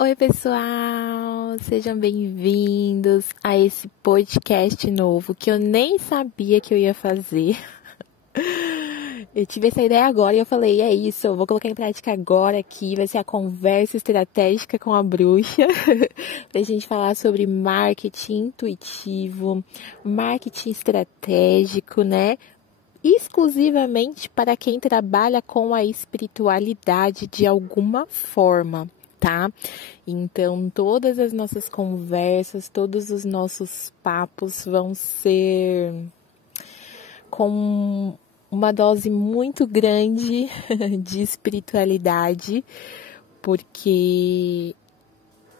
Oi, pessoal! Sejam bem-vindos a esse podcast novo que eu nem sabia que eu ia fazer. Eu tive essa ideia agora e eu falei, é isso, eu vou colocar em prática agora aqui, vai ser a conversa estratégica com a bruxa, pra gente falar sobre marketing intuitivo, marketing estratégico, né? Exclusivamente para quem trabalha com a espiritualidade de alguma forma, tá? Então, todas as nossas conversas, todos os nossos papos vão ser com uma dose muito grande de espiritualidade, porque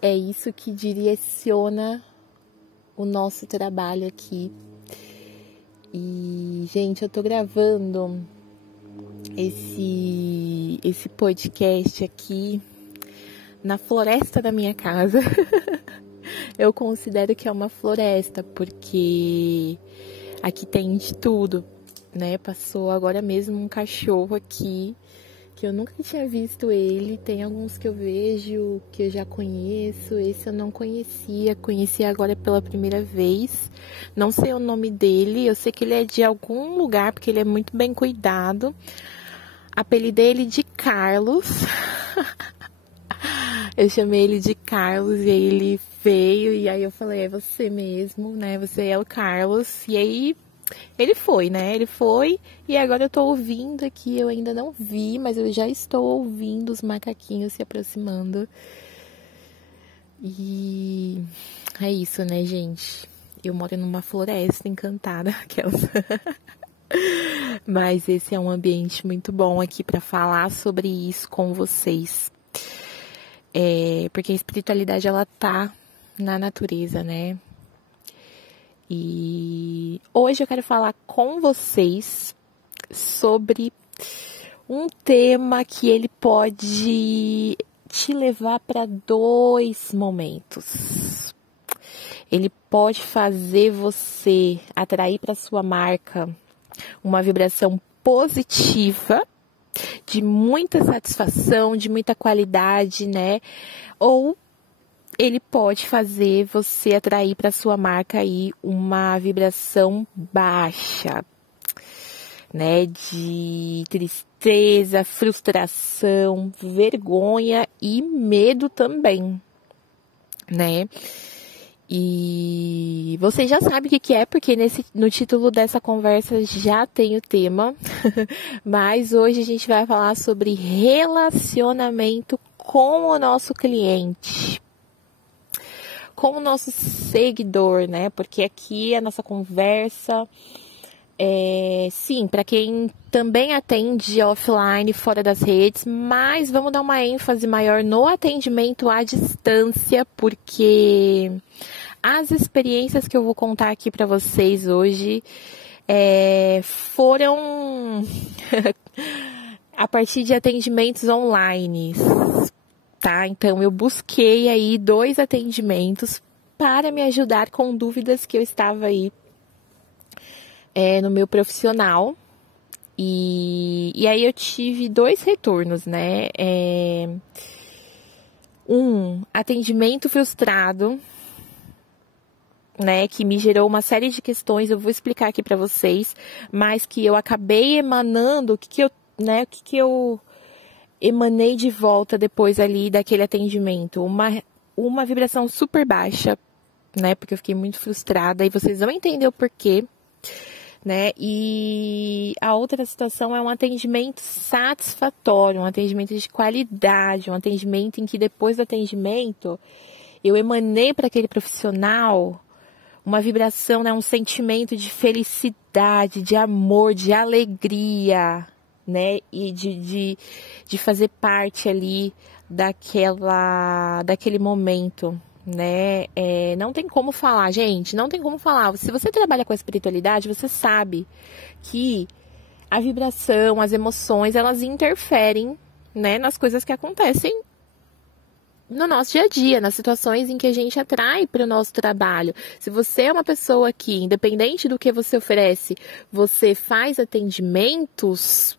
é isso que direciona o nosso trabalho aqui. E, gente, eu tô gravando esse podcast aqui na floresta da minha casa. Eu considero que é uma floresta, porque aqui tem de tudo, né? Passou agora mesmo um cachorro aqui, que eu nunca tinha visto ele. Tem alguns que eu vejo, que eu já conheço. Esse eu não conhecia, conheci agora pela primeira vez. Não sei o nome dele, eu sei que ele é de algum lugar, porque ele é muito bem cuidado. Apelidei ele de Carlos. Eu chamei ele de Carlos e aí ele veio e aí eu falei, é você mesmo, né? Você é o Carlos. E aí ele foi, né? Ele foi e agora eu tô ouvindo aqui, eu ainda não vi, mas eu já estou ouvindo os macaquinhos se aproximando. E é isso, né, gente? Eu moro numa floresta encantada, aquelas. Mas esse é um ambiente muito bom aqui para falar sobre isso com vocês. Porque a espiritualidade, ela tá na natureza, né? E hoje eu quero falar com vocês sobre um tema que ele pode te levar para dois momentos. Ele pode fazer você atrair para sua marca uma vibração positiva, de muita satisfação, de muita qualidade, né? Ou ele pode fazer você atrair para sua marca aí uma vibração baixa, né? De tristeza, frustração, vergonha e medo também, né? E você já sabe o que é, porque no título dessa conversa já tem o tema. Mas hoje a gente vai falar sobre relacionamento com o nosso cliente, com o nosso seguidor, né? Porque aqui a nossa conversa sim, para quem também atende offline, fora das redes, mas vamos dar uma ênfase maior no atendimento à distância, porque as experiências que eu vou contar aqui para vocês hoje foram a partir de atendimentos online, tá? Então eu busquei aí 2 atendimentos para me ajudar com dúvidas que eu estava aí no meu profissional. E aí eu tive 2 retornos, né? Atendimento frustrado, né? Que me gerou uma série de questões, eu vou explicar aqui para vocês, mas que eu acabei emanando, o que eu emanei de volta depois ali daquele atendimento? Uma vibração super baixa, né? Porque eu fiquei muito frustrada e vocês vão entender o porquê, né? E a outra situação é um atendimento satisfatório, um atendimento de qualidade, um atendimento em que depois do atendimento eu emanei para aquele profissional uma vibração, né? Um sentimento de felicidade, de amor, de alegria, né? E de fazer parte ali daquele momento, né? Não tem como falar, gente, não tem como falar. Se você trabalha com a espiritualidade, você sabe que a vibração, as emoções, elas interferem, né, nas coisas que acontecem no nosso dia a dia, nas situações em que a gente atrai para o nosso trabalho. Se você é uma pessoa que, independente do que você oferece, você faz atendimentos,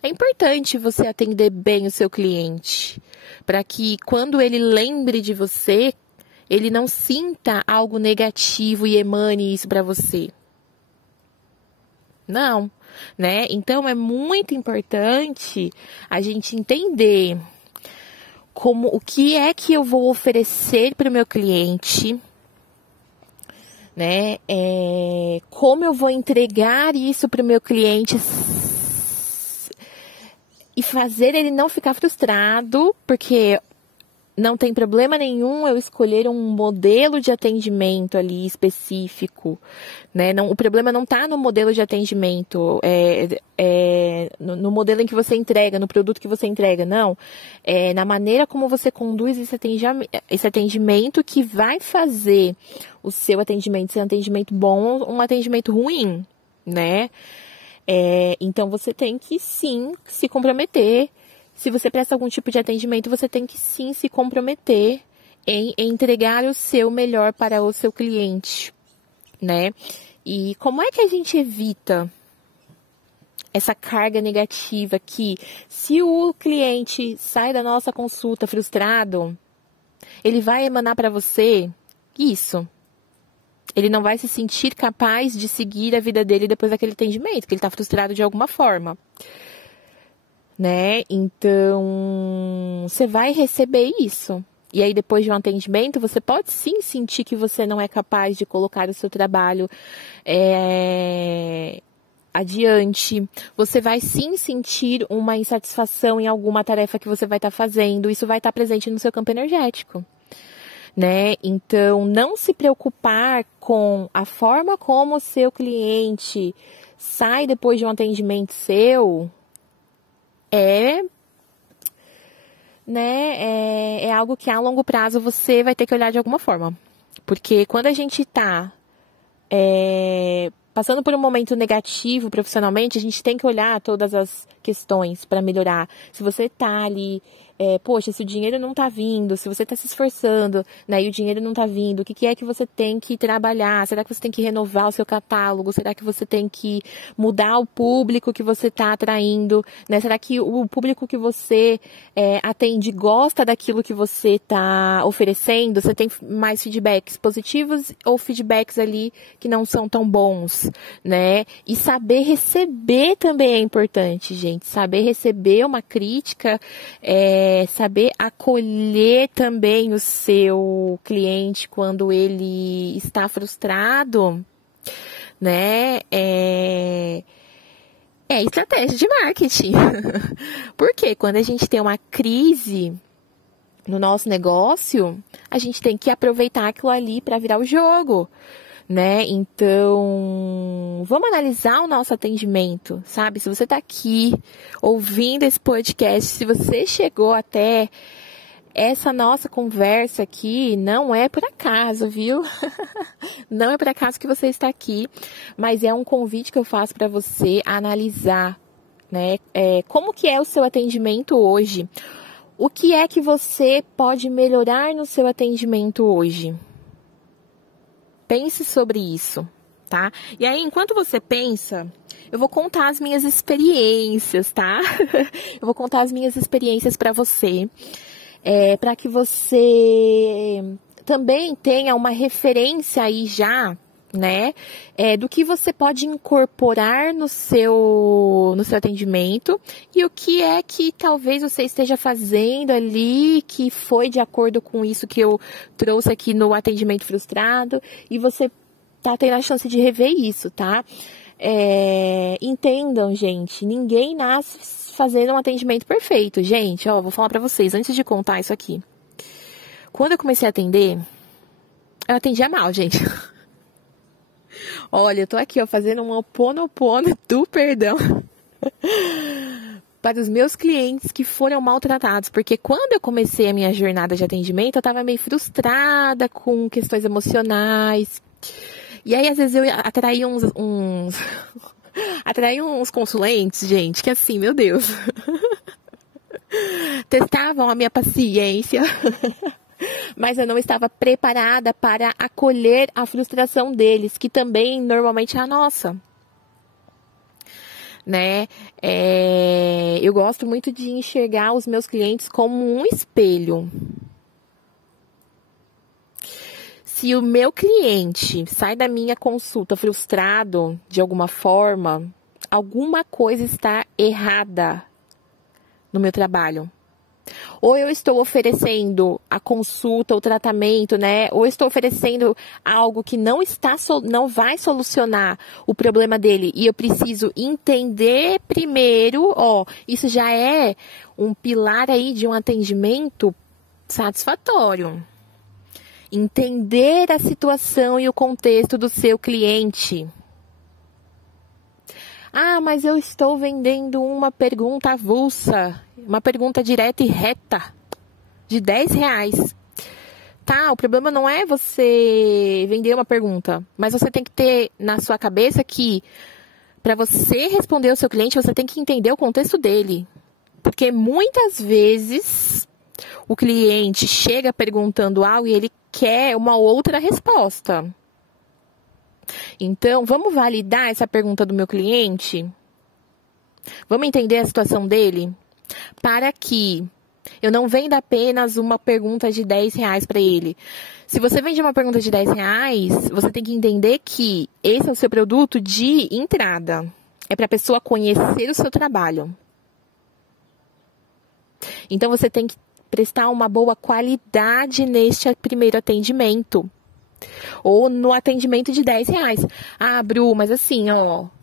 é importante você atender bem o seu cliente. para que quando ele lembre de você, ele não sinta algo negativo e emane isso para você. Não, né? Então é muito importante a gente entender o que é que eu vou oferecer para o meu cliente, né? Como eu vou entregar isso para o meu cliente e fazer ele não ficar frustrado, porque não tem problema nenhum eu escolher um modelo de atendimento ali específico, né? Não, o problema não está no modelo de atendimento, no modelo em que você entrega, no produto que você entrega, não. É na maneira como você conduz esse atendimento que vai fazer o seu atendimento ser um atendimento bom ou um atendimento ruim, né? Então você tem que sim se comprometer. Se você presta algum tipo de atendimento, você tem que sim se comprometer em entregar o seu melhor para o seu cliente, né? E como é que a gente evita essa carga negativa que, se o cliente sai da nossa consulta frustrado, ele vai emanar para você isso. Ele não vai se sentir capaz de seguir a vida dele depois daquele atendimento, que ele está frustrado de alguma forma. Né? Então, você vai receber isso. E aí, depois de um atendimento, você pode sim sentir que você não é capaz de colocar o seu trabalho adiante. Você vai sim sentir uma insatisfação em alguma tarefa que você vai estar fazendo. Isso vai estar presente no seu campo energético. Né? Então, não se preocupar com a forma como o seu cliente sai depois de um atendimento seu, é algo que a longo prazo você vai ter que olhar de alguma forma. Porque quando a gente está passando por um momento negativo profissionalmente, a gente tem que olhar todas as questões para melhorar. Se você está ali, poxa, se o dinheiro não está vindo, se você está se esforçando, né, e o dinheiro não está vindo, o que é que você tem que trabalhar? Será que você tem que renovar o seu catálogo? Será que você tem que mudar o público que você está atraindo? Né? Será que o público que você atende gosta daquilo que você está oferecendo? Você tem mais feedbacks positivos ou feedbacks ali que não são tão bons, né? E saber receber também é importante, gente. Saber receber uma crítica, saber acolher também o seu cliente quando ele está frustrado, né? É estratégia de marketing. Porque quando a gente tem uma crise no nosso negócio, a gente tem que aproveitar aquilo ali para virar o jogo, né? Então, vamos analisar o nosso atendimento, sabe? Se você está aqui ouvindo esse podcast, se você chegou até essa nossa conversa aqui, não é por acaso, viu? Não é por acaso que você está aqui, mas é um convite que eu faço para você analisar, né? Como que é o seu atendimento hoje? O que é que você pode melhorar no seu atendimento hoje? Pense sobre isso, tá? E aí, enquanto você pensa, eu vou contar as minhas experiências, tá? Eu vou contar as minhas experiências para você, para que você também tenha uma referência aí já, né? Do que você pode incorporar no seu atendimento e o que é que talvez você esteja fazendo ali que foi de acordo com isso que eu trouxe aqui no atendimento frustrado e você tá tendo a chance de rever isso, tá? Entendam, gente, ninguém nasce fazendo um atendimento perfeito, gente. Ó, vou falar pra vocês, antes de contar isso aqui. Quando eu comecei a atender, eu atendia mal, gente. Olha, eu tô aqui, ó, fazendo um ho'oponopono do perdão para os meus clientes que foram maltratados. Porque quando eu comecei a minha jornada de atendimento, eu tava meio frustrada com questões emocionais. E aí, às vezes, eu atraía atraía uns consulentes, gente, que assim, meu Deus, testavam a minha paciência. Mas eu não estava preparada para acolher a frustração deles, que também normalmente é a nossa. né? Eu gosto muito de enxergar os meus clientes como um espelho. Se o meu cliente sai da minha consulta frustrado de alguma forma, alguma coisa está errada no meu trabalho. Ou eu estou oferecendo a consulta, o tratamento, né? Ou estou oferecendo algo que não vai solucionar o problema dele. E eu preciso entender primeiro, isso já é um pilar aí de um atendimento satisfatório. Entender a situação e o contexto do seu cliente. Ah, mas eu estou vendendo uma pergunta avulsa, uma pergunta direta e reta, de R$10. Tá, o problema não é você vender uma pergunta, mas você tem que ter na sua cabeça que, para você responder ao seu cliente, você tem que entender o contexto dele. Porque muitas vezes o cliente chega perguntando algo e ele quer uma outra resposta. Então, vamos validar essa pergunta do meu cliente? Vamos entender a situação dele? Para que eu não venda apenas uma pergunta de R$10 para ele. Se você vende uma pergunta de R$10, você tem que entender que esse é o seu produto de entrada. É para a pessoa conhecer o seu trabalho. Então, você tem que prestar uma boa qualidade neste primeiro atendimento. Ou no atendimento de R$10. Ah, Bru, mas assim,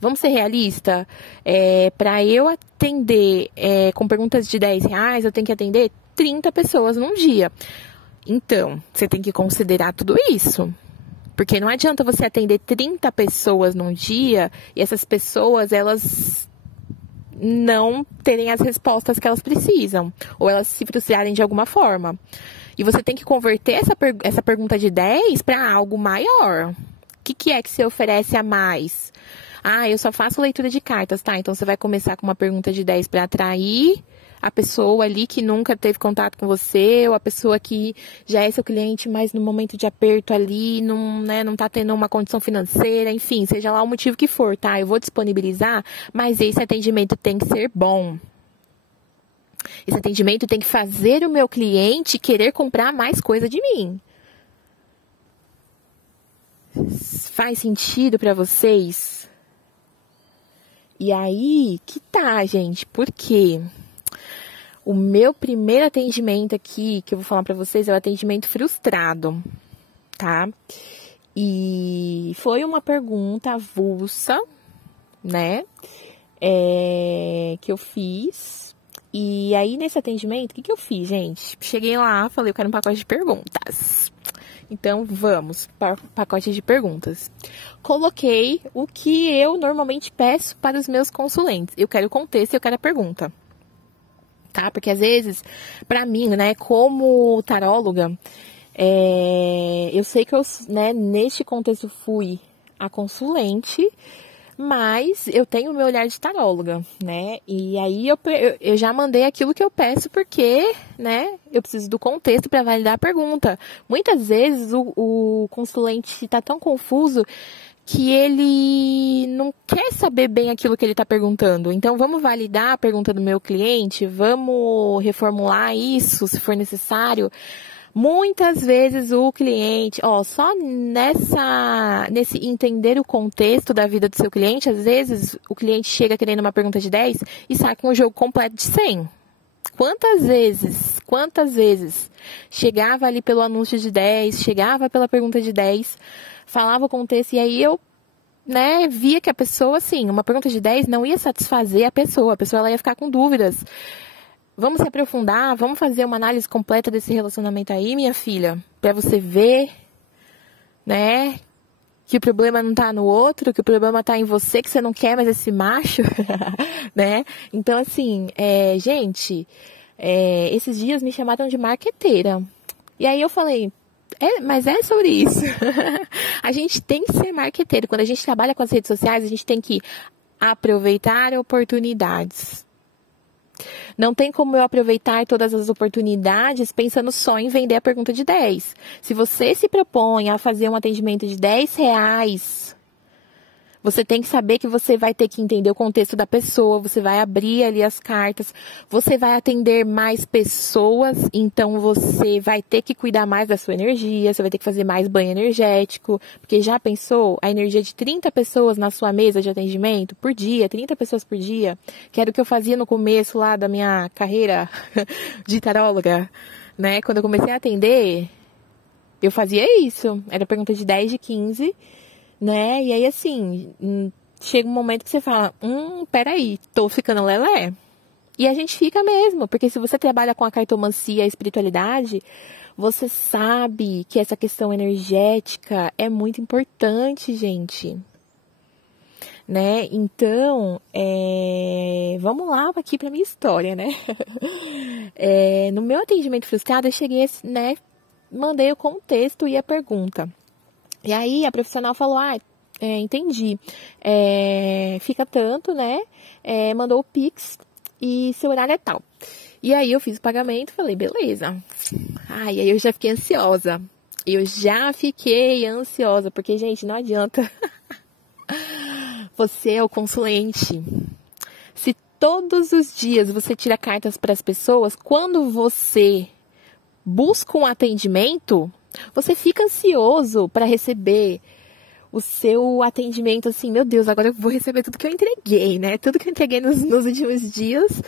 vamos ser realista. Para eu atender com perguntas de R$10, eu tenho que atender 30 pessoas num dia. Então, você tem que considerar tudo isso. Porque não adianta você atender 30 pessoas num dia e essas pessoas, elas não terem as respostas que elas precisam. Ou elas se frustrarem de alguma forma. E você tem que converter essa pergunta de 10 para algo maior. O que é que você oferece a mais? Ah, eu só faço leitura de cartas, tá? Então, você vai começar com uma pergunta de 10 para atrair a pessoa ali que nunca teve contato com você, ou a pessoa que já é seu cliente, mas no momento de aperto ali, não tá tendo uma condição financeira, enfim, seja lá o motivo que for, tá? Eu vou disponibilizar, mas esse atendimento tem que ser bom. Esse atendimento tem que fazer o meu cliente querer comprar mais coisa de mim. Faz sentido para vocês? E aí, que tá, gente? Por quê? O meu primeiro atendimento aqui, que eu vou falar para vocês, é o atendimento frustrado, tá? E foi uma pergunta avulsa, né? Que eu fiz. E aí, nesse atendimento, o que eu fiz, gente? Cheguei lá, falei, eu quero um pacote de perguntas. Então, vamos para o pacote de perguntas. Coloquei o que eu normalmente peço para os meus consulentes. Eu quero o contexto e eu quero a pergunta. Tá? Porque, às vezes, para mim, né, como taróloga, eu sei que eu, né, neste contexto fui a consulente, mas eu tenho o meu olhar de taróloga, né? E aí eu já mandei aquilo que eu peço porque, né, eu preciso do contexto para validar a pergunta. Muitas vezes o consulente está tão confuso que ele não quer saber bem aquilo que ele está perguntando. Então, vamos validar a pergunta do meu cliente, vamos reformular isso, se for necessário. Muitas vezes o cliente, só nesse entender o contexto da vida do seu cliente, às vezes o cliente chega querendo uma pergunta de 10 e sai com o jogo completo de 100. Quantas vezes chegava ali pelo anúncio de 10, chegava pela pergunta de 10, falava o contexto e aí eu, né, via que a pessoa, assim, uma pergunta de 10 não ia satisfazer a pessoa ela ia ficar com dúvidas. Vamos se aprofundar, vamos fazer uma análise completa desse relacionamento aí, minha filha, para você ver, né, que o problema não tá no outro, que o problema tá em você, que você não quer mais esse macho, né? Então, assim, gente, esses dias me chamaram de marqueteira. E aí eu falei, mas é sobre isso. A gente tem que ser marqueteiro. Quando a gente trabalha com as redes sociais, a gente tem que aproveitar oportunidades. Não tem como eu aproveitar todas as oportunidades pensando só em vender a pergunta de 10. Se você se propõe a fazer um atendimento de R$10, Você tem que saber que você vai ter que entender o contexto da pessoa, você vai abrir ali as cartas, você vai atender mais pessoas, então você vai ter que cuidar mais da sua energia, você vai ter que fazer mais banho energético, porque já pensou a energia de 30 pessoas na sua mesa de atendimento por dia, 30 pessoas por dia, que era o que eu fazia no começo lá da minha carreira de taróloga, né? Quando eu comecei a atender, eu fazia isso, era pergunta de 10, de 15, né? E aí, assim, chega um momento que você fala, peraí, tô ficando lelé. E a gente fica mesmo, porque se você trabalha com a cartomancia, a espiritualidade, você sabe que essa questão energética é muito importante, gente. Né? Então, vamos lá aqui pra minha história, né? No meu atendimento frustrado, eu cheguei, né? Mandei o contexto e a pergunta. E aí a profissional falou, entendi, fica tanto, né, mandou o Pix e seu horário é tal. E aí eu fiz o pagamento, falei, beleza. E aí eu já fiquei ansiosa. Porque, gente, não adianta. Você é o consulente. Se todos os dias você tira cartas para as pessoas, quando você busca um atendimento, você fica ansioso para receber o seu atendimento, assim, meu Deus, agora eu vou receber tudo que eu entreguei, né? Tudo que eu entreguei nos últimos dias,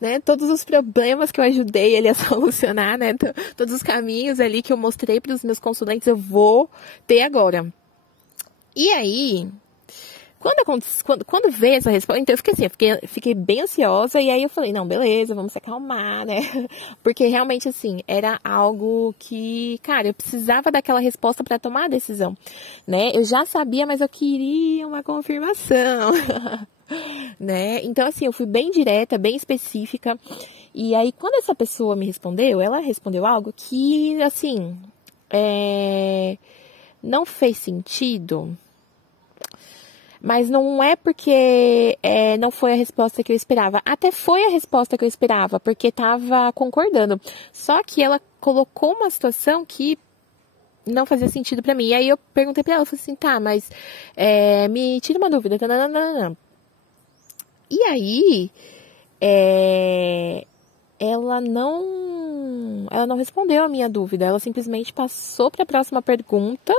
né? Todos os problemas que eu ajudei ele a solucionar, né? Todos os caminhos ali que eu mostrei para os meus consulentes, eu vou ter agora. E aí, quando veio essa resposta, então eu fiquei assim, fiquei bem ansiosa, e aí eu falei, não, beleza, vamos se acalmar, né? Porque realmente, assim, era algo que, cara, eu precisava daquela resposta para tomar a decisão, né? Eu já sabia, mas eu queria uma confirmação, né? Então, assim, eu fui bem direta, bem específica, e aí quando essa pessoa me respondeu, ela respondeu algo que, assim, não fez sentido. Mas não é porque não foi a resposta que eu esperava. Até foi a resposta que eu esperava, porque estava concordando. Só que ela colocou uma situação que não fazia sentido para mim. E aí eu perguntei para ela, falei assim, tá, mas me tira uma dúvida. Tananana. E aí, ela não respondeu a minha dúvida. Ela simplesmente passou para a próxima pergunta.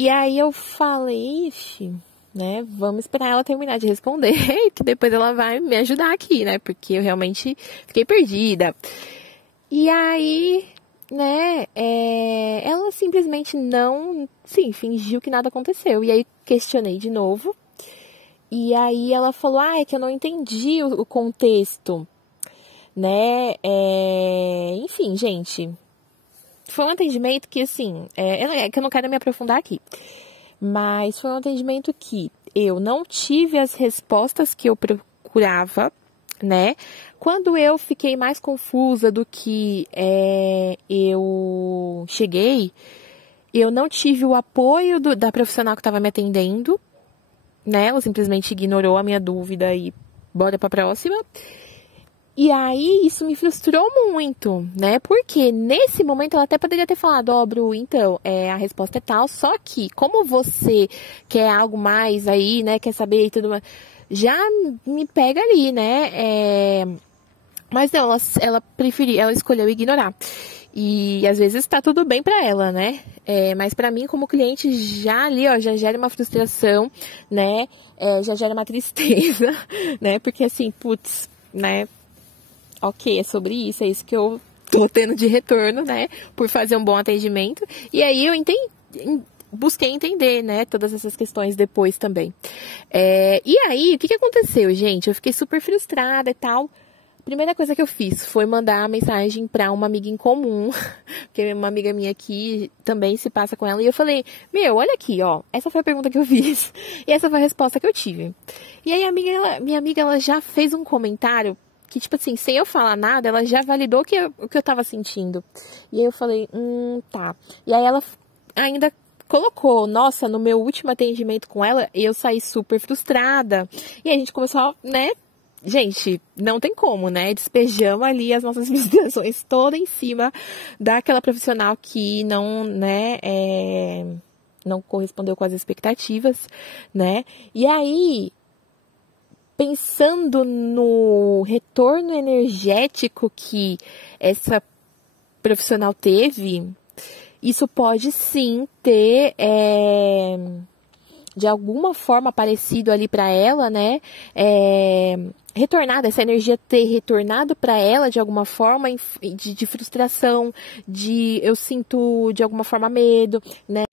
E aí eu falei, né, vamos esperar ela terminar de responder, que depois ela vai me ajudar aqui, né, porque eu realmente fiquei perdida. E aí, né, ela simplesmente fingiu que nada aconteceu. E aí questionei de novo, e aí ela falou, é que eu não entendi o contexto, né, enfim, gente... Foi um atendimento que, assim, que eu não quero me aprofundar aqui, mas foi um atendimento que eu não tive as respostas que eu procurava, né? Quando eu fiquei mais confusa do que eu cheguei, eu não tive o apoio da profissional que estava me atendendo, né? Ela simplesmente ignorou a minha dúvida e bora pra próxima. E aí, isso me frustrou muito, né? Porque nesse momento ela até poderia ter falado, Bru, então, a resposta é tal, só que como você quer algo mais aí, né? Quer saber e tudo mais, já me pega ali, né? Mas não, ela escolheu ignorar. E às vezes tá tudo bem pra ela, né? Mas pra mim, como cliente, já ali, ó, já gera uma frustração, né? Já gera uma tristeza, né? Porque assim, putz, né? Ok, é sobre isso, é isso que eu tô tendo de retorno, né, por fazer um bom atendimento. E aí eu busquei entender, né, todas essas questões depois também. E aí, o que aconteceu, gente? Eu fiquei super frustrada e tal. A primeira coisa que eu fiz foi mandar a mensagem para uma amiga em comum, que uma amiga minha aqui também se passa com ela. E eu falei, olha aqui, ó, essa foi a pergunta que eu fiz. E essa foi a resposta que eu tive. E aí minha amiga, ela já fez um comentário que, tipo assim, sem eu falar nada, ela já validou o que eu tava sentindo. E aí eu falei, tá. E aí ela ainda colocou, nossa, no meu último atendimento com ela, eu saí super frustrada. E aí a gente começou, né? Gente, não tem como, né? Despejamos ali as nossas frustrações todas em cima daquela profissional que não, né, não correspondeu com as expectativas, né? E aí, pensando no retorno energético que essa profissional teve, isso pode sim ter, de alguma forma, aparecido ali para ela, né? Retornado, essa energia ter retornado para ela de alguma forma, de frustração, eu sinto de alguma forma medo, né?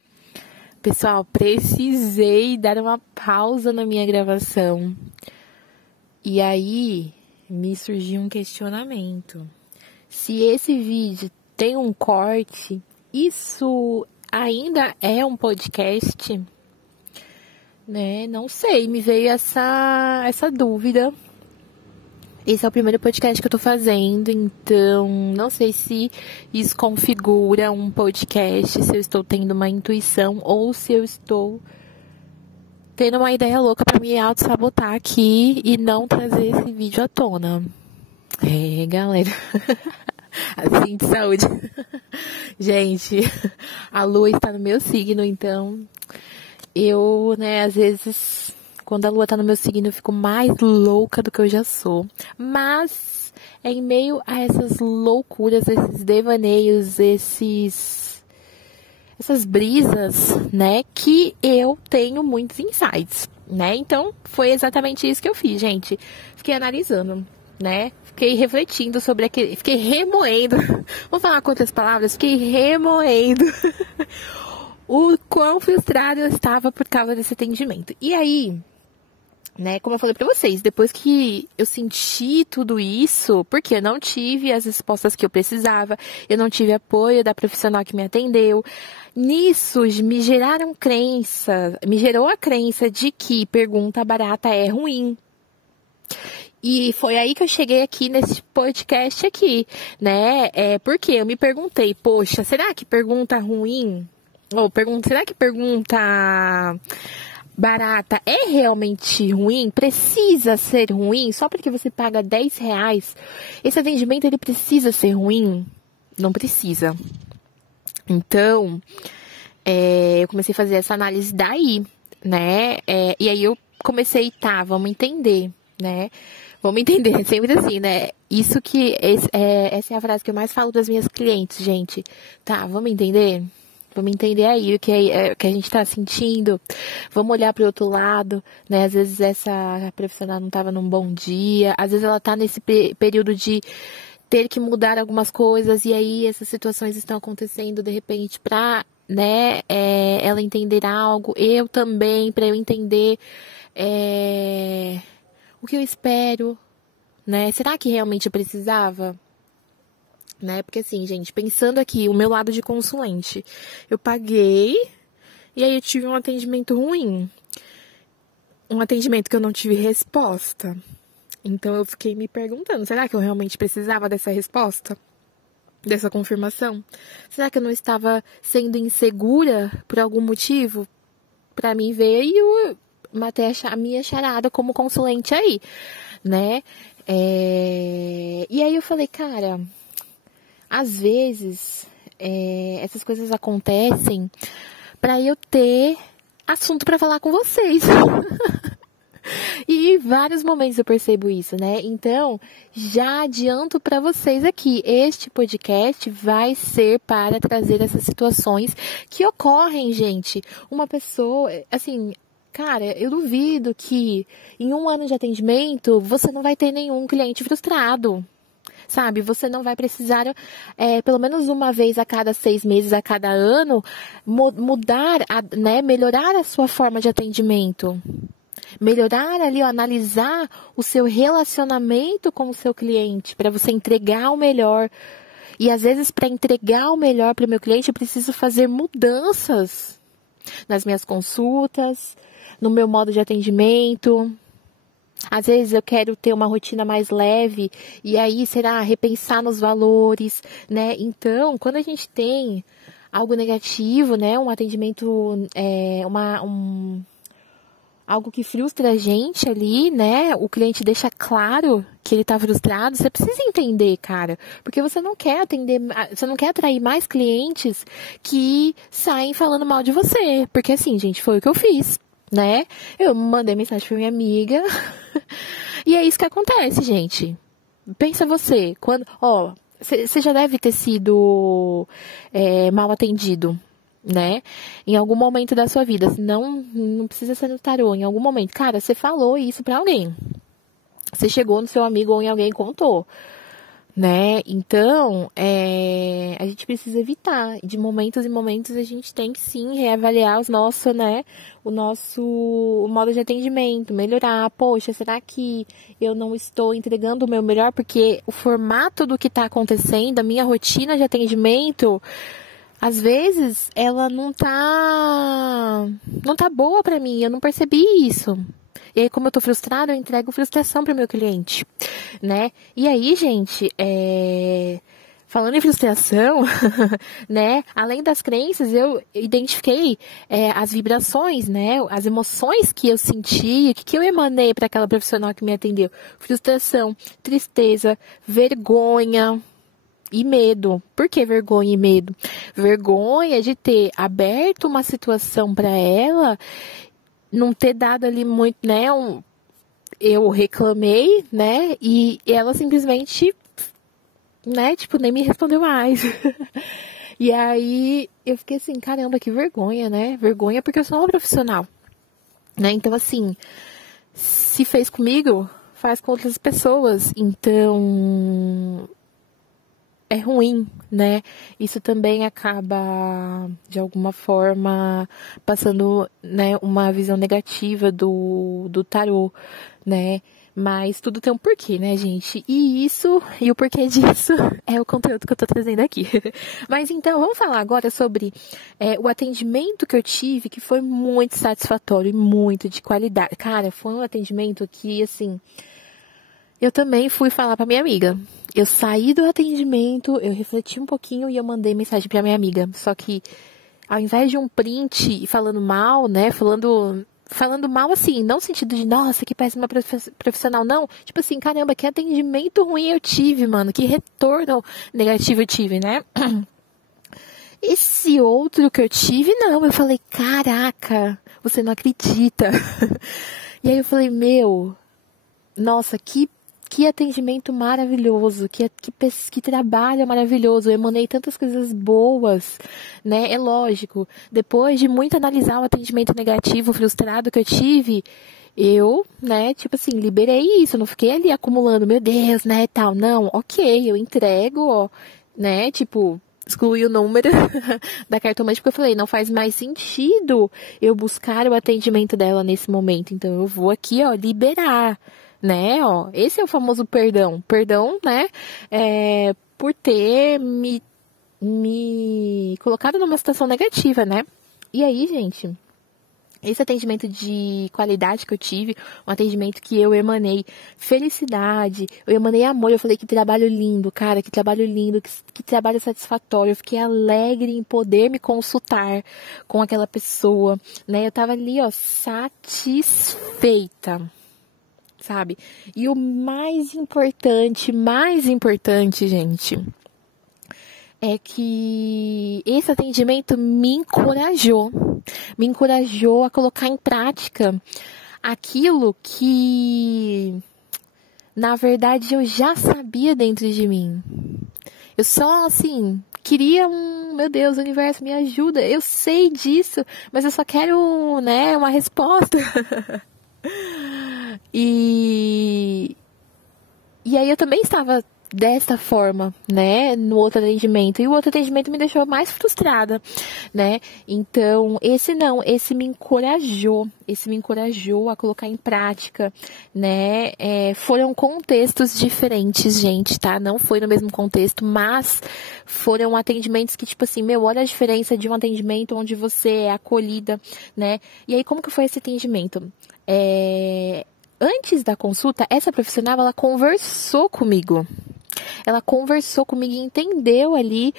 Pessoal, precisei dar uma pausa na minha gravação. E aí, me surgiu um questionamento. Se esse vídeo tem um corte, isso ainda é um podcast? Né? Não sei, me veio essa dúvida. Esse é o primeiro podcast que eu tô fazendo, então não sei se isso configura um podcast, se eu estou tendo uma intuição ou se eu estou tendo uma ideia louca pra me auto-sabotar aqui e não trazer esse vídeo à tona. Galera. Assim, de saúde. Gente, a lua está no meu signo, então eu, né, às vezes, quando a lua tá no meu signo, eu fico mais louca do que eu já sou. Mas é em meio a essas loucuras, esses devaneios, essas brisas, né, que eu tenho muitos insights, né? Então, foi exatamente isso que eu fiz, gente. Fiquei analisando, né? Fiquei refletindo sobre aquele... Fiquei remoendo. Vou falar com outras palavras. Fiquei remoendo o quão frustrada eu estava por causa desse atendimento. E aí, né, como eu falei pra vocês, depois que eu senti tudo isso, porque eu não tive as respostas que eu precisava, eu não tive apoio da profissional que me atendeu, nisso me gerou a crença de que pergunta barata é ruim. E foi aí que eu cheguei aqui nesse podcast aqui, né? Porque eu me perguntei, poxa, será que pergunta ruim? Será que pergunta barata é realmente ruim? Precisa ser ruim? Só porque você paga R$10, esse atendimento ele precisa ser ruim? Não precisa. Então, eu comecei a fazer essa análise daí, né? E aí eu comecei, vamos entender, né? Vamos entender, sempre assim, né? Isso que, essa é a frase que eu mais falo das minhas clientes, gente. Vamos entender? Vamos entender aí o que a gente tá sentindo. Vamos olhar para o outro lado, né? Às vezes essa profissional não estava num bom dia. Às vezes ela tá nesse período de ter que mudar algumas coisas. E aí essas situações estão acontecendo de repente para, né? Ela entender algo. Eu também, para eu entender o que eu espero, né? Será que realmente eu precisava? Né? Porque assim, gente, pensando aqui, o meu lado de consulente, eu paguei e aí eu tive um atendimento ruim. Um atendimento que eu não tive resposta. Então eu fiquei me perguntando, será que eu realmente precisava dessa resposta? Dessa confirmação? Será que eu não estava sendo insegura por algum motivo? Pra mim veio matei a minha charada como consulente aí, né? E aí eu falei, cara, às vezes essas coisas acontecem pra eu ter assunto pra falar com vocês. E em vários momentos eu percebo isso, né? Então, já adianto pra vocês aqui, este podcast vai ser para trazer essas situações que ocorrem, gente. Uma pessoa, assim, cara, eu duvido que em 1 ano de atendimento você não vai ter nenhum cliente frustrado. Sabe, você não vai precisar, pelo menos uma vez a cada 6 meses, a cada ano, mudar, né, melhorar a sua forma de atendimento. Melhorar ali, analisar o seu relacionamento com o seu cliente, para você entregar o melhor. E às vezes, para entregar o melhor para o meu cliente, eu preciso fazer mudanças nas minhas consultas, no meu modo de atendimento. Às vezes eu quero ter uma rotina mais leve e aí será repensar nos valores, né? Então, quando a gente tem algo negativo, né? Um atendimento, algo que frustra a gente ali, né? O cliente deixa claro que ele tá frustrado, você precisa entender, cara. Porque você não quer atender, você não quer atrair mais clientes que saem falando mal de você. Porque assim, gente, foi o que eu fiz, né? Eu mandei mensagem pra minha amiga. E é isso que acontece, gente. Pensa você, quando, ó, você já deve ter sido mal atendido, né? Em algum momento da sua vida. Não precisa ser no tarô, em algum momento. Cara, você falou isso pra alguém. Você chegou no seu amigo ou em alguém e contou, né? Então, a gente precisa evitar. De momentos em momentos a gente tem que sim reavaliar o nosso modo de atendimento, melhorar. Poxa, será que eu não estou entregando o meu melhor? Porque o formato do que está acontecendo, a minha rotina de atendimento, às vezes ela não tá boa pra mim, eu não percebi isso. E aí, como eu tô frustrada, eu entrego frustração pro meu cliente, né? E aí, gente, falando em frustração, né? Além das crenças, eu identifiquei as vibrações, né? As emoções que eu senti, que eu emanei para aquela profissional que me atendeu. Frustração, tristeza, vergonha e medo. Por que vergonha e medo? Vergonha de ter aberto uma situação para ela, não ter dado ali muito, né? Eu reclamei, né? E ela simplesmente, né? Tipo, nem me respondeu mais. E aí eu fiquei assim, caramba, que vergonha, né? Vergonha porque eu sou uma profissional, né? Então, assim, se fez comigo, faz com outras pessoas. Então, é ruim, né? Isso também acaba, de alguma forma, passando, né, uma visão negativa do tarô, né? Mas tudo tem um porquê, né, gente? E o porquê disso é o conteúdo que eu tô trazendo aqui. Mas então, vamos falar agora sobre o atendimento que eu tive, que foi muito satisfatório e muito de qualidade. Cara, foi um atendimento que, assim, eu também fui falar pra minha amiga. Eu saí do atendimento, eu refleti um pouquinho e eu mandei mensagem pra minha amiga. Só que, ao invés de um print e falando mal, né, falando mal assim, não no sentido de, nossa, que péssima profissional, não. Tipo assim, caramba, que atendimento ruim eu tive, mano, que retorno negativo eu tive, né? Esse outro que eu tive, não, eu falei, caraca, você não acredita. E aí eu falei, nossa, que atendimento maravilhoso, que trabalho maravilhoso, eu emanei tantas coisas boas, né? É lógico, depois de muito analisar o atendimento negativo, frustrado que eu tive, eu, né, tipo assim, liberei isso, não fiquei ali acumulando, meu Deus, né, tal, não, ok, eu entrego, ó, né, tipo, excluí o número da cartomante, porque eu falei, não faz mais sentido eu buscar o atendimento dela nesse momento, então eu vou aqui, ó, liberar, né, ó, esse é o famoso perdão, né, por ter me colocado numa situação negativa, né, e aí, gente, esse atendimento de qualidade que eu tive, um atendimento que eu emanei felicidade, eu emanei amor, eu falei que trabalho lindo, cara, que trabalho lindo, que trabalho satisfatório, eu fiquei alegre em poder me consultar com aquela pessoa, né, eu tava ali, ó, satisfeita, sabe? E o mais importante, gente, é que esse atendimento me encorajou a colocar em prática aquilo que, na verdade, eu já sabia dentro de mim. Eu só, assim, queria meu Deus, universo, me ajuda. Eu sei disso, mas eu só quero, né, uma resposta. E aí eu também estava desta forma, né, no outro atendimento. E o outro atendimento me deixou mais frustrada, né? Então, esse me encorajou a colocar em prática, né? Foram contextos diferentes, gente, tá? Não foi no mesmo contexto, mas foram atendimentos que, tipo assim, olha a diferença de um atendimento onde você é acolhida, né? E aí, como que foi esse atendimento? Antes da consulta, essa profissional, ela conversou comigo. Ela conversou comigo e entendeu ali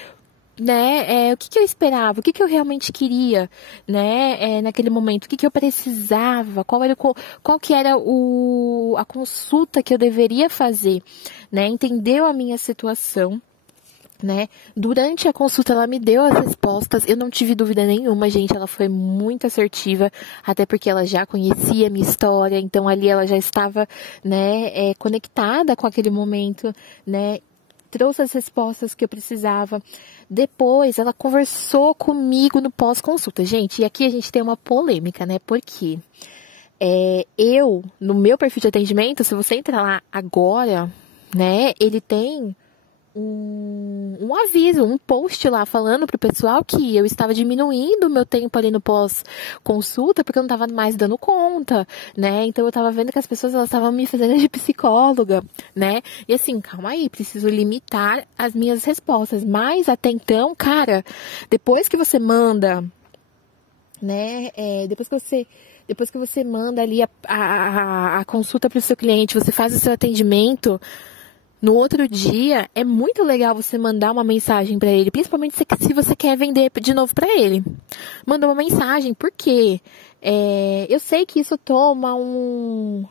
né, o que que eu esperava, o que que eu realmente queria, né, naquele momento, o que que eu precisava, qual que era a consulta que eu deveria fazer, né, entendeu a minha situação, né, durante a consulta ela me deu as respostas, eu não tive dúvida nenhuma, gente, ela foi muito assertiva, até porque ela já conhecia a minha história, então ali ela já estava, né, conectada com aquele momento, né, trouxe as respostas que eu precisava. Depois, ela conversou comigo no pós-consulta. Gente, e aqui a gente tem uma polêmica, né? Porque no meu perfil de atendimento, se você entrar lá agora, né? Ele tem um aviso, um post lá falando pro pessoal que eu estava diminuindo o meu tempo ali no pós-consulta porque eu não estava mais dando conta, né? Então eu estava vendo que as pessoas elas estavam me fazendo de psicóloga, né? E assim, calma aí, preciso limitar as minhas respostas. Mas até então, cara, depois que você manda, né? Depois que você manda ali a consulta para o seu cliente, você faz o seu atendimento. No outro dia, é muito legal você mandar uma mensagem para ele, principalmente se você quer vender de novo para ele. Manda uma mensagem, porque eu sei que isso toma um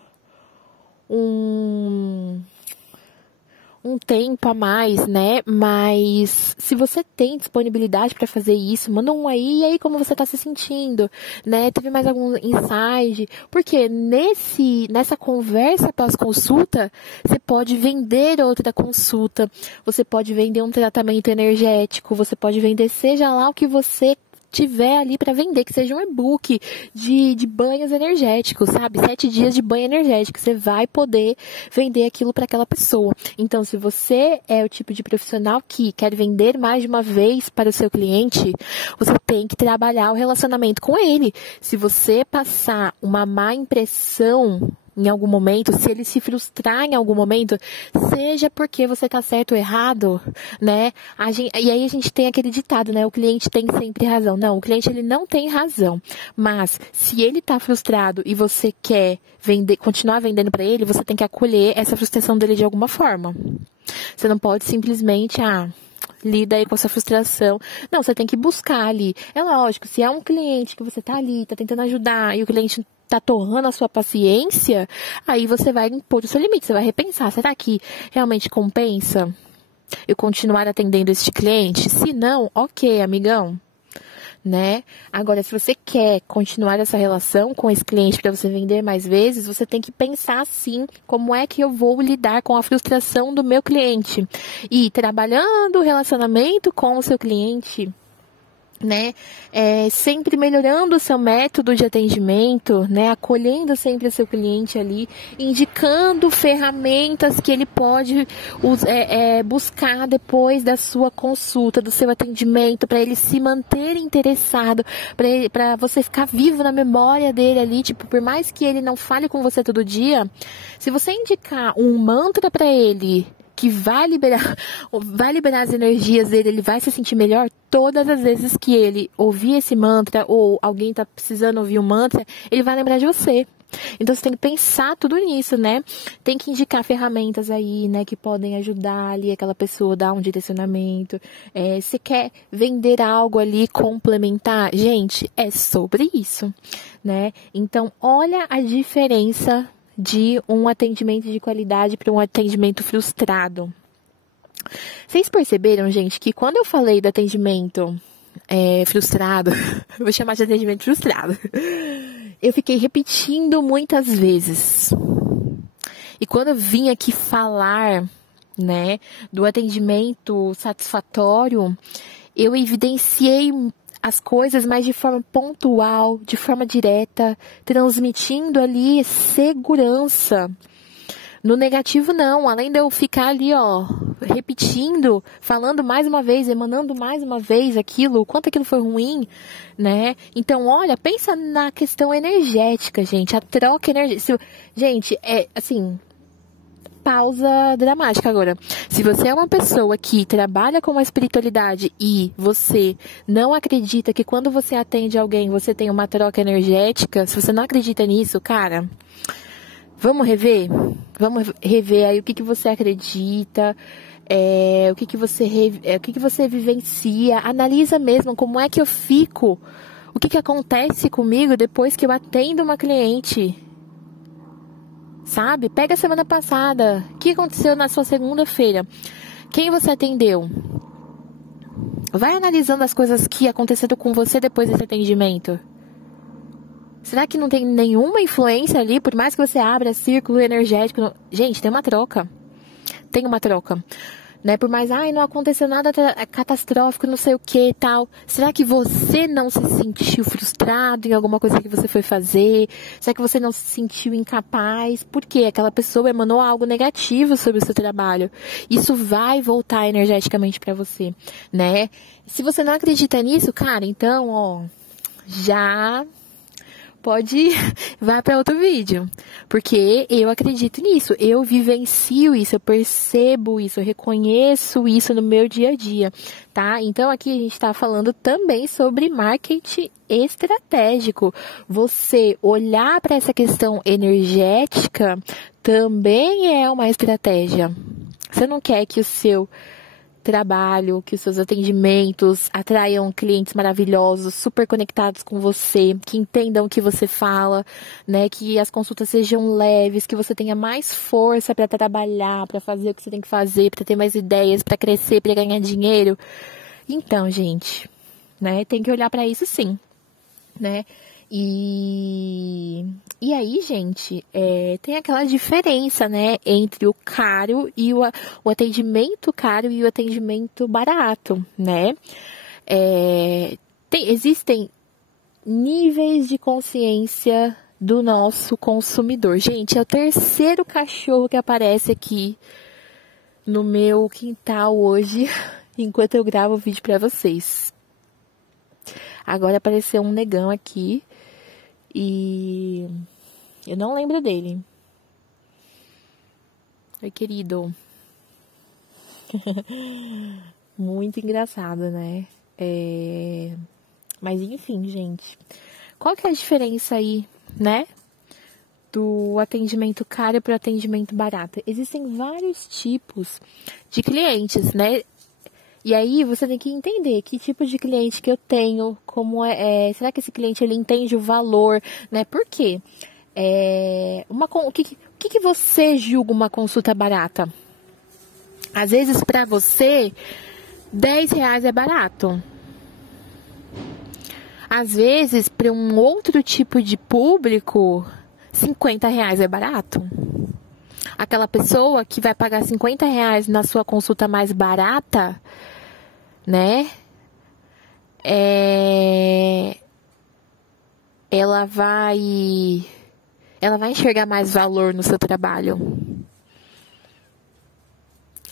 tempo a mais, né? Mas se você tem disponibilidade para fazer isso, manda um aí, e aí como você tá se sentindo, né? Teve mais algum insight? Porque nessa conversa pós-consulta, você pode vender outra consulta, você pode vender um tratamento energético, você pode vender seja lá o que você tiver ali para vender, que seja um e-book de banhos energéticos, sabe? 7 dias de banho energético. Você vai poder vender aquilo para aquela pessoa. Então, se você é o tipo de profissional que quer vender mais de uma vez para o seu cliente, você tem que trabalhar o relacionamento com ele. Se você passar uma má impressão em algum momento, se ele se frustrar em algum momento, seja porque você tá certo ou errado, né? E aí a gente tem aquele ditado, né? O cliente tem sempre razão. Não, o cliente ele não tem razão. Mas se ele tá frustrado e você quer continuar vendendo para ele, você tem que acolher essa frustração dele de alguma forma. Você não pode simplesmente, lida aí com essa frustração. Não, você tem que buscar ali. É lógico, se é um cliente que você tá ali, tá tentando ajudar e o cliente tá torrando a sua paciência, aí você vai impor o seu limite, você vai repensar, será que realmente compensa eu continuar atendendo este cliente? Se não, ok, amigão, né? Agora, se você quer continuar essa relação com esse cliente para você vender mais vezes, você tem que pensar assim, como é que eu vou lidar com a frustração do meu cliente? E trabalhando o relacionamento com o seu cliente, né, sempre melhorando o seu método de atendimento, né, acolhendo sempre o seu cliente ali, indicando ferramentas que ele pode buscar depois da sua consulta, do seu atendimento, para ele se manter interessado, para você ficar vivo na memória dele ali, tipo, por mais que ele não fale com você todo dia, se você indicar um mantra para ele, que vai liberar as energias dele, ele vai se sentir melhor todas as vezes que ele ouvir esse mantra, ou alguém tá precisando ouvir um mantra, ele vai lembrar de você. Então você tem que pensar tudo nisso, né? Tem que indicar ferramentas aí, né, que podem ajudar ali aquela pessoa a dar um direcionamento. Se quer vender algo ali, complementar, gente, é sobre isso, né? Então, olha a diferença de um atendimento de qualidade para um atendimento frustrado. Vocês perceberam, gente, que quando eu falei do atendimento frustrado, eu vou chamar de atendimento frustrado, eu fiquei repetindo muitas vezes. E quando eu vim aqui falar, né, do atendimento satisfatório, eu evidenciei as coisas, mas de forma pontual, de forma direta, transmitindo ali segurança. No negativo não, além de eu ficar ali, repetindo, falando mais uma vez, emanando mais uma vez aquilo, o quanto aquilo foi ruim, né? Então, olha, pensa na questão energética, gente, a troca energética. Gente, pausa dramática agora. Se você é uma pessoa que trabalha com a espiritualidade e você não acredita que quando você atende alguém você tem uma troca energética, se você não acredita nisso, cara, vamos rever? Vamos rever aí o que você acredita. o que você vivencia, analisa mesmo como é que eu fico, o que acontece comigo depois que eu atendo uma cliente, sabe? Pega a semana passada, o que aconteceu na sua segunda-feira, quem você atendeu, vai analisando as coisas que aconteceram com você depois desse atendimento. Será que não tem nenhuma influência ali, por mais que você abra círculo energético? Gente, tem uma troca. Tem uma troca, né? Por mais, não aconteceu nada catastrófico, não sei o que e tal. Será que você não se sentiu frustrado em alguma coisa que você foi fazer? Será que você não se sentiu incapaz? Porque aquela pessoa emanou algo negativo sobre o seu trabalho. Isso vai voltar energeticamente para você, né? Se você não acredita nisso, cara, então, já pode vai para outro vídeo, porque eu acredito nisso, eu vivencio isso, eu percebo isso, eu reconheço isso no meu dia a dia, tá? Então aqui a gente está falando também sobre marketing estratégico. Você olhar para essa questão energética também é uma estratégia. Você não quer que o seu trabalho, que os seus atendimentos atraiam clientes maravilhosos, super conectados com você, que entendam o que você fala, né? Que as consultas sejam leves, que você tenha mais força para trabalhar, para fazer o que você tem que fazer, para ter mais ideias, para crescer, para ganhar dinheiro. Então, gente, né? Tem que olhar para isso sim, né? E aí, gente, tem aquela diferença, né, entre o caro e o atendimento caro e o atendimento barato, né? Existem níveis de consciência do nosso consumidor. Gente, é o terceiro cachorro que aparece aqui no meu quintal hoje, enquanto eu gravo o vídeo pra vocês. Agora apareceu um negão aqui. E eu não lembro dele. Oi, querido. Muito engraçado, né? Mas enfim, gente. Qual que é a diferença aí, né? Do atendimento caro para o atendimento barato? Existem vários tipos de clientes, né? E aí você tem que entender que tipo de cliente que eu tenho, será que esse cliente ele entende o valor, né? Por quê? O que você julga uma consulta barata? Às vezes para você, R$10 é barato. Às vezes para um outro tipo de público, R$50 é barato. Aquela pessoa que vai pagar R$50 na sua consulta mais barata, né? Ela vai enxergar mais valor no seu trabalho.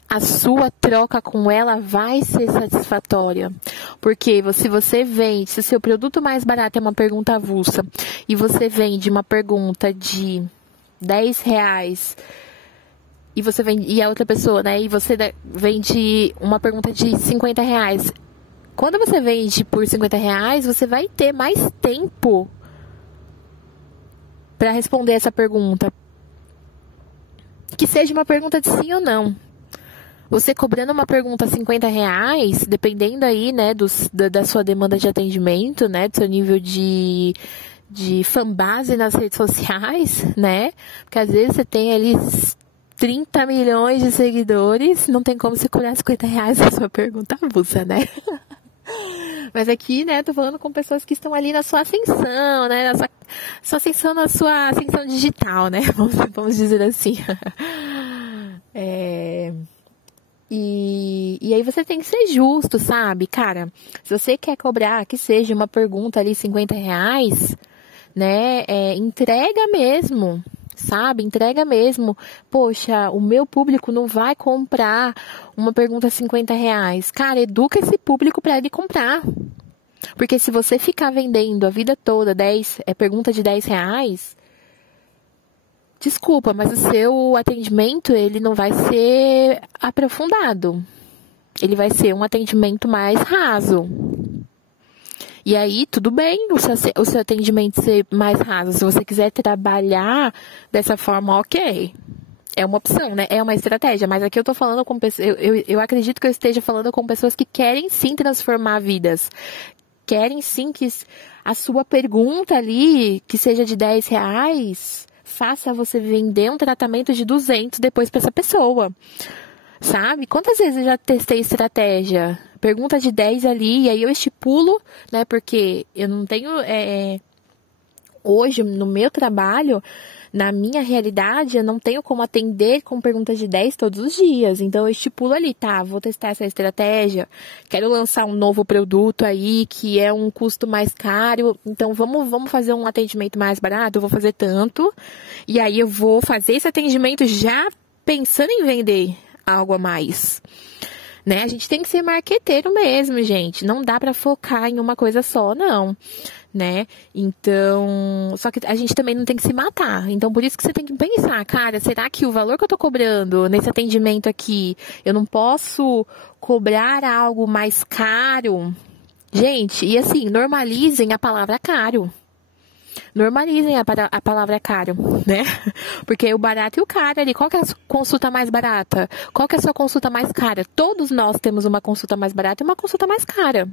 A sua troca com ela vai ser satisfatória. Porque se você vende, se o seu produto mais barato é uma pergunta avulsa e você vende uma pergunta de R$10 e a outra pessoa, né? E você vende uma pergunta de R$50. Quando você vende por R$50, você vai ter mais tempo para responder essa pergunta. Que seja uma pergunta de sim ou não. Você cobrando uma pergunta R$50, dependendo aí, né, da sua demanda de atendimento, né, do seu nível de fanbase nas redes sociais, né? Porque às vezes você tem ali 30 milhões de seguidores, não tem como você cobrar R$50 na sua pergunta avulsa, né? Mas aqui, né, tô falando com pessoas que estão ali na sua ascensão, né, na sua ascensão, na sua ascensão digital, né, vamos dizer assim. E aí você tem que ser justo, sabe, cara? Se você quer cobrar que seja uma pergunta ali R$50, né, entrega mesmo. Sabe? Entrega mesmo. Poxa, o meu público não vai comprar uma pergunta R$50. Cara, educa esse público para ele comprar. Porque se você ficar vendendo a vida toda pergunta de R$10, desculpa, mas o seu atendimento ele não vai ser aprofundado. Ele vai ser um atendimento mais raso. E aí, tudo bem o seu atendimento ser mais raso. Se você quiser trabalhar dessa forma, ok. É uma opção, né? É uma estratégia, mas aqui eu tô falando com pessoas, eu acredito que eu esteja falando com pessoas que querem sim transformar vidas. Querem sim que a sua pergunta ali, que seja de R$ 10, faça você vender um tratamento de 200 depois para essa pessoa. Sabe? Quantas vezes eu já testei estratégia? Pergunta de 10 ali, e aí eu estipulo, né? Porque eu não tenho... hoje, no meu trabalho, na minha realidade, eu não tenho como atender com perguntas de 10 todos os dias. Então, eu estipulo ali, tá, vou testar essa estratégia, quero lançar um novo produto aí, que é um custo mais caro. Então, vamos fazer um atendimento mais barato, eu vou fazer tanto. E aí, eu vou fazer esse atendimento já pensando em vender algo a mais. Né? A gente tem que ser marqueteiro mesmo, gente. Não dá pra focar em uma coisa só, não. Né? Então, só que a gente também não tem que se matar. Então, por isso que você tem que pensar, cara, será que o valor que eu tô cobrando nesse atendimento aqui, eu não posso cobrar algo mais caro? Gente, e assim, normalizem a palavra caro. Normalizem a palavra caro, né? Porque o barato e o caro ali, qual que é a consulta mais barata? Qual que é a sua consulta mais cara? Todos nós temos uma consulta mais barata e uma consulta mais cara.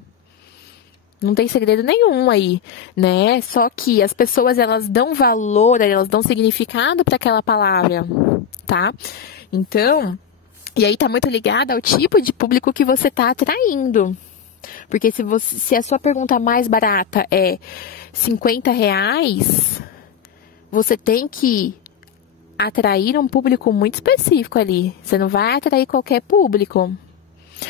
Não tem segredo nenhum aí, né? Só que as pessoas, elas dão valor, elas dão significado para aquela palavra, tá? Então, e aí tá muito ligado ao tipo de público que você tá atraindo. Porque se a sua pergunta mais barata é R$ 50, você tem que atrair um público muito específico ali. Você não vai atrair qualquer público.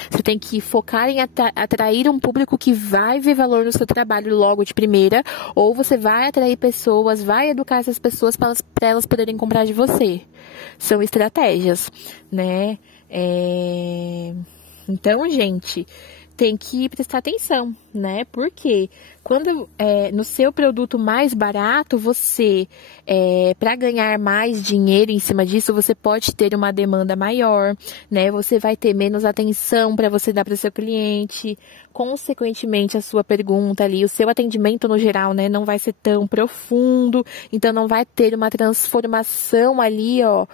Você tem que focar em atrair um público que vai ver valor no seu trabalho logo de primeira, ou você vai atrair pessoas, vai educar essas pessoas para elas poderem comprar de você. São estratégias, né? Então, gente, tem que prestar atenção, né? Porque quando no seu produto mais barato, você, para ganhar mais dinheiro em cima disso, você pode ter uma demanda maior, né? Você vai ter menos atenção para você dar para o seu cliente. Consequentemente, a sua pergunta ali, o seu atendimento no geral, né, não vai ser tão profundo, então não vai ter uma transformação ali, ó,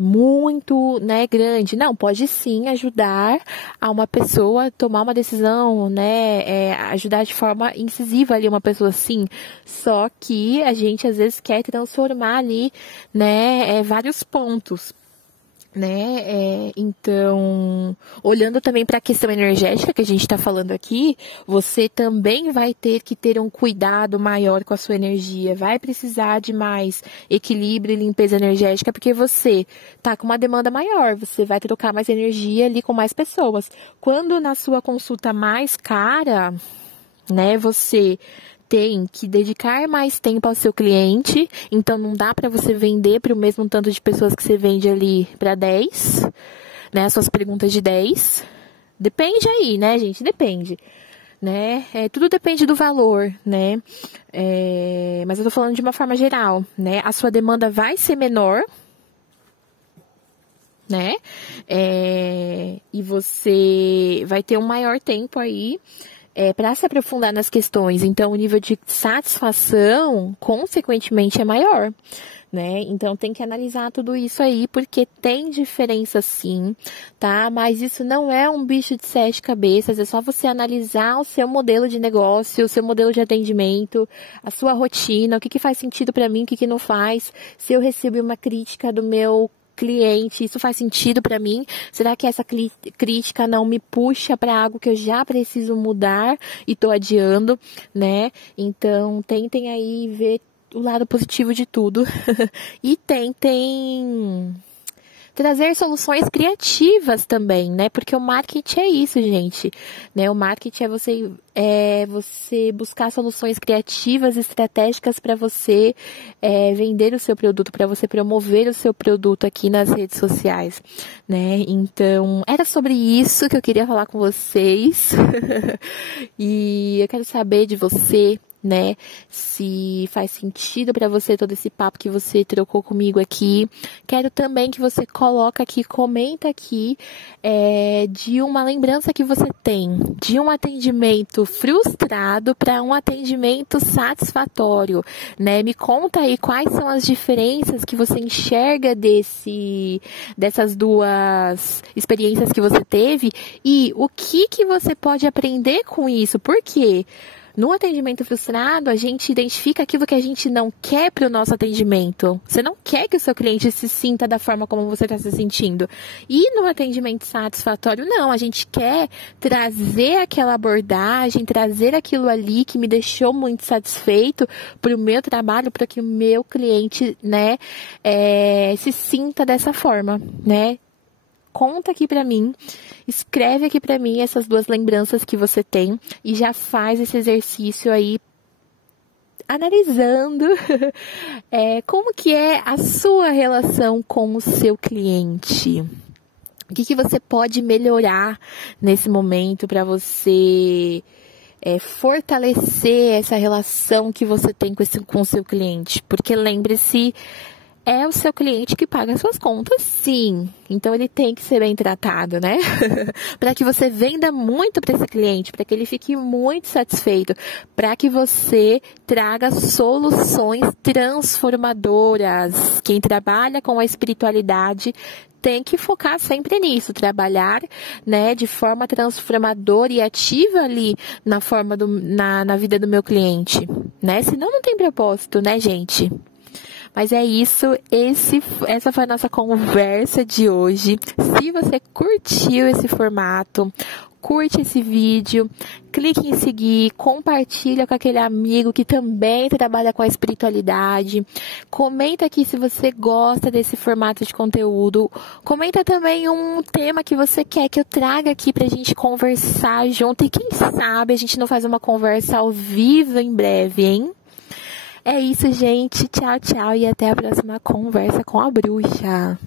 muito, né, grande. Não, pode sim ajudar a uma pessoa a tomar uma decisão, né, ajudar de forma incisiva ali uma pessoa assim, só que a gente às vezes quer transformar ali, né, vários pontos. Né? Então, olhando também para a questão energética que a gente está falando aqui, você também vai ter que ter um cuidado maior com a sua energia, vai precisar de mais equilíbrio e limpeza energética, porque você tá com uma demanda maior, você vai trocar mais energia ali com mais pessoas. Quando na sua consulta mais cara, né, você tem que dedicar mais tempo ao seu cliente, então não dá para você vender para o mesmo tanto de pessoas que você vende ali para 10, né, as suas perguntas de 10. Depende aí, né, gente, depende, né, tudo depende do valor, né, mas eu tô falando de uma forma geral, né, a sua demanda vai ser menor, né, e você vai ter um maior tempo aí para se aprofundar nas questões. Então, o nível de satisfação, consequentemente, é maior, né? Então, tem que analisar tudo isso aí, porque tem diferença sim, tá? Mas isso não é um bicho de 7 cabeças, é só você analisar o seu modelo de negócio, o seu modelo de atendimento, a sua rotina, o que faz sentido para mim, o que não faz. Se eu recebo uma crítica do meu cliente, isso faz sentido para mim? Será que essa crítica não me puxa para algo que eu já preciso mudar e tô adiando, né? Então, tentem aí ver o lado positivo de tudo e tentem trazer soluções criativas também, né? Porque o marketing é isso, gente, né? O marketing é você buscar soluções criativas, estratégicas para você vender o seu produto, para você promover o seu produto aqui nas redes sociais, né? Então, era sobre isso que eu queria falar com vocês. E eu quero saber de você, né? Se faz sentido para você todo esse papo que você trocou comigo aqui. Quero também que você coloque aqui, comenta aqui, de uma lembrança que você tem, de um atendimento frustrado para um atendimento satisfatório, né? Me conta aí quais são as diferenças que você enxerga dessas duas experiências que você teve e o que você pode aprender com isso. Por quê? No atendimento frustrado, a gente identifica aquilo que a gente não quer para o nosso atendimento. Você não quer que o seu cliente se sinta da forma como você está se sentindo. E no atendimento satisfatório, não. A gente quer trazer aquela abordagem, trazer aquilo ali que me deixou muito satisfeito para o meu trabalho, para que o meu cliente, né, se sinta dessa forma, né? Conta aqui pra mim, escreve aqui pra mim essas duas lembranças que você tem e já faz esse exercício aí analisando como que é a sua relação com o seu cliente. O que você pode melhorar nesse momento para você fortalecer essa relação que você tem com o seu cliente? Porque lembre-se, é o seu cliente que paga as suas contas, sim. Então, ele tem que ser bem tratado, né? Para que você venda muito para esse cliente, para que ele fique muito satisfeito, para que você traga soluções transformadoras. Quem trabalha com a espiritualidade tem que focar sempre nisso, trabalhar, né, de forma transformadora e ativa ali na vida do meu cliente, né? Senão não tem propósito, né, gente? Mas é isso, essa foi a nossa conversa de hoje. Se você curtiu esse formato, curte esse vídeo, clique em seguir, compartilha com aquele amigo que também trabalha com a espiritualidade. Comenta aqui se você gosta desse formato de conteúdo. Comenta também um tema que você quer que eu traga aqui pra gente conversar junto. E quem sabe a gente não faz uma conversa ao vivo em breve, hein? É isso, gente. Tchau, tchau. E até a próxima conversa com a bruxa.